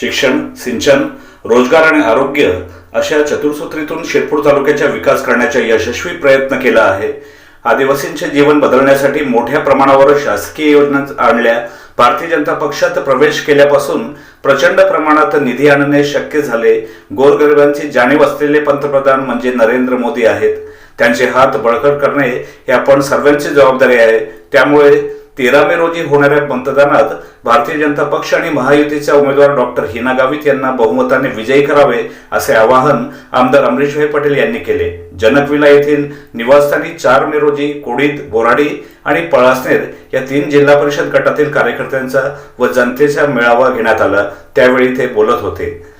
शिक्षण सिंचन रोजगार आणि आरोग्य अशा चतुर्सूत्रीतून शिरपूर तालुक्याचा विकास करण्याचा यशस्वी प्रयत्न केला आहे. आदिवासींचे जीवन बदलण्यासाठी मोठ्या प्रमाणावर शासकीय योजना आणल्या. भारतीय जनता पक्षात प्रवेश केल्यापासून प्रचंड प्रमाणात निधी आणणे शक्य झाले. गोरगरिबांची जाणीव असलेले पंतप्रधान म्हणजे नरेंद्र मोदी आहेत. त्यांचे हात बळकट करणे हे आपण सर्वांची जबाबदारी आहे. त्यामुळे तेरा मे रोजी होणाऱ्या मतदानात भारतीय जनता पक्ष आणि महायुतीच्या उमेदवार डॉक्टर हिना गावित यांना बहुमताने विजयी करावे असे आवाहन आमदार अमरीशभाई पटेल यांनी केले. जनकविला येथील निवासस्थानी चार मे रोजी कोडीत बोराडी आणि पळासनेर या तीन जिल्हा परिषद गटातील कार्यकर्त्यांचा व जनतेचा मेळावा घेण्यात आला. त्यावेळी ते बोलत होते.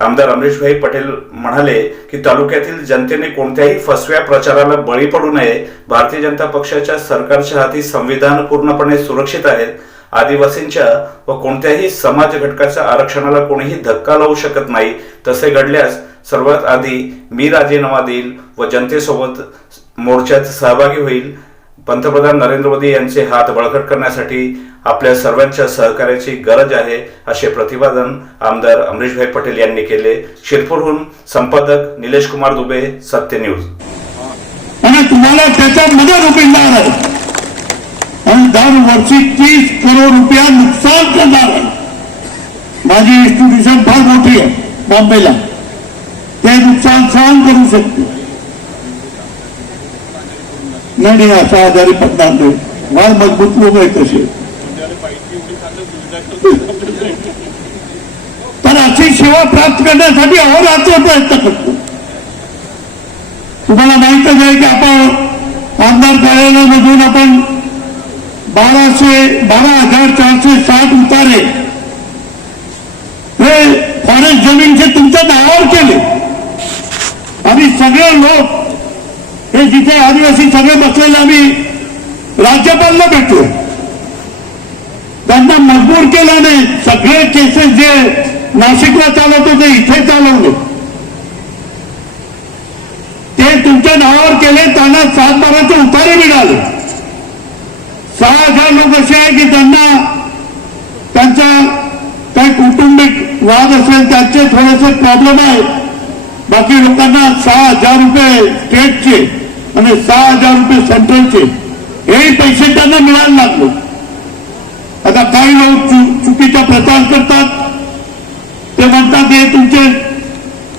आमदार अमरीशभाई पटेल म्हणाले की तालुक्यातील जनतेने कोणत्याही फसव्या प्रचाराला बळी पडू नये. भारतीय जनता पक्षाच्या सरकारच्या हाती संविधान पूर्णपणे सुरक्षित आहेत आदिवासींच्या व कोणत्याही समाज घटकाच्या आरक्षणाला कोणीही धक्का लावू शकत नाही. तसे घडल्यास सर्वात आधी मी राजीनामा देईल व जनतेसोबत मोर्चात सहभागी होईल. पंतप्रधान नरेंद्र मोदी यांचे हात बळकट करण्यासाठी आपल्या सर्वांच्या सहकार्याची गरज आहे असे प्रतिपादन आमदार अमरीशभाई पटेल यांनी केले. शिरपूरहून संपादक निलेश कुमार दुबे सत्य न्यूज. आणि तुम्हाला त्याच्यामध्ये रुपये मिळणार. आहे आणि दरवर्षी तीस करोड रुपया नुकसान करणार. आहे माझी इन्स्टिट्यूशन फार मोठी आहे बॉम्बेला. ते नुकसान सहन करू शकते. नाही असा आजारी पडणार नाही. फार मजबूत लोक आहेत तसे. तर अशी सेवा प्राप्त करण्यासाठी अहोरात्र प्रयत्न करतो. तुम्हाला माहितच आहे की आपण आमदार कार्यालयामधून आपण बाराशे बारा हजार चारशे साठ उतारे हे फॉरेस्ट जमीनचे तुमच्या नावावर केले. आम्ही सगळे लोक हे जिथे आदिवासी सगळे बसलेले आम्ही राज्यपालला भेटलो. त्यांना केला नाही. सगळे केसेस जे नाशिकला चालत होते इथे चालवले. ते तुमच्या नावावर केले त्यांना सात बाराचे उतारे मिळाले. सहा हजार लोक असे आहे की त्यांना त्यांचा काही कौटुंबिक वाद असेल त्यांचे थोडेसे प्रॉब्लेम आहे. बाकी लोकांना सहा हजार रुपये स्टेटचे आणि सहा हजार रुपये सेंट्रलचे हे पैसे त्यांना मिळायला लागले. चुकीचा प्रचार करतात. ते म्हणतात हे तुमचे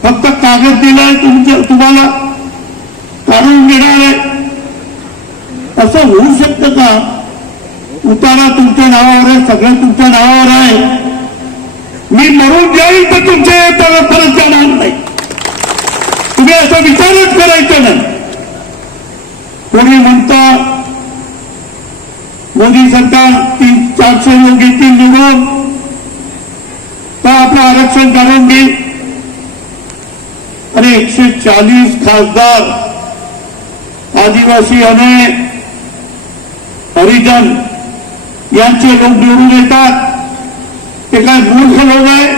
फक्त कागद दिलाय तुमचे तुम्हाला काढून घेणार आहे. असं होऊ शकतं का? उतारा तुमच्या नावावर आहे सगळं तुमच्या नावावर आहे. मी मरून जाईल तर तुमच्या परत परत जाणार नाही. तुम्ही असा विचारच करायचा नाही. कोणी म्हणता मोदी सरकार तीन चारशे लोक निवडून आपलं आरक्षण काढून घेईल आणि एकशे चाळीस खासदार आदिवासी आणि हरिजन यांचे लोक निवडून येतात. ते काय मूर्ख लोक आहे?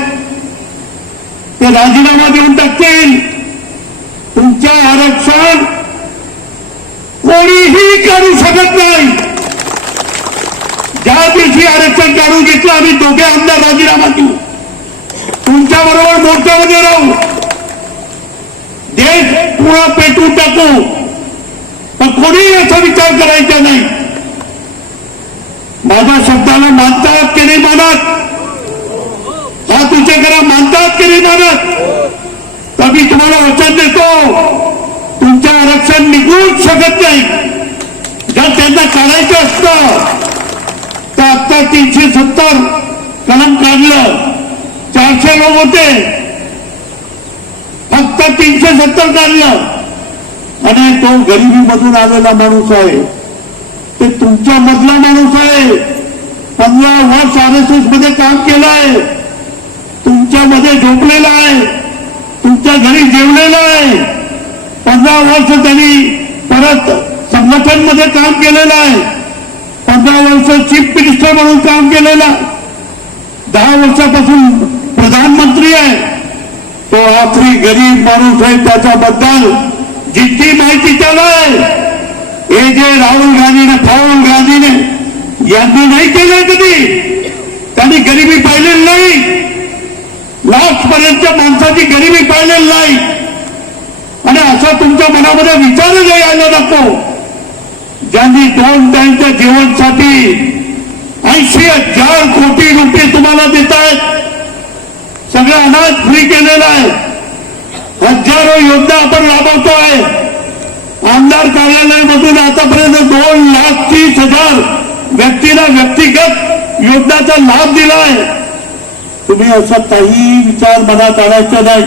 ते राजीनामा देऊन टाकतील. तुमचं आरक्षण कोणीही काढू शकत नाही. ज्या दिवशी आरक्षण काढून घेतलं आम्ही दोघे आमदार राजीनामा देऊ. तुमच्या बरोबर मोर्चामध्ये राहू. देश पुन्हा पेटवून टाकू. पण कोणीही असा विचार करायचा नाही. माझ्या शब्दाला मानतात की नाही मानत? हा उचे करा मानतात की नाही मानत? तर मी तुम्हाला वचन देतो. तुमचं आरक्षण निघूच शकत नाही. जर त्यांना काढायचं असतं तर आता तीनशे सत्तर कलम काढलं. चारशे लोक होते. फक्त तीनशे सत्तर काढलं. आणि तो गरिबीमधून आलेला माणूस आहे. ते तुमच्या मधला माणूस आहे. पंधरा वर्ष आर एस एसमध्ये काम केलं आहे तुमच्यामध्ये झोपलेला आहे. तुमच्या घरी जेवलेला आहे. पंधरा वर्ष त्यांनी परत संघटनमध्ये काम केलेलं आहे. पंधरा वर्ष चीफ मिनिस्टर म्हणून काम केलेला. दहा वर्षापासून प्रधानमंत्री आहे. तो आखरी गरीब माणूस आहे त्याच्याबद्दल जितकी माहिती त्याला आहे. हे जे राहुल गांधीने राहुल गांधीने यांनी नाही केलं कधी? त्यांनी गरिबी पाहिलेली नाही. लास्ट पर्यंत माणसाची गरिबी पाहिलेली नाही. आणि असा तुमच्या मनामध्ये विचारच यायला नको. ज्यांनी दोन टाइमच्या जीवनसाठी ऐंशी हजार कोटी रुपये तुम्हाला देत आहेत सगळं अनाज फ्री केलेलं आहे हजारो योजना आपण राबवतोय आमदार कार्यालयामधून आतापर्यंत दोन लाख तीस हजार व्यक्तीला व्यक्तिगत योजनाचा लाभ दिलाय. तुम्ही असा काही विचार मनात आणायचा नाही.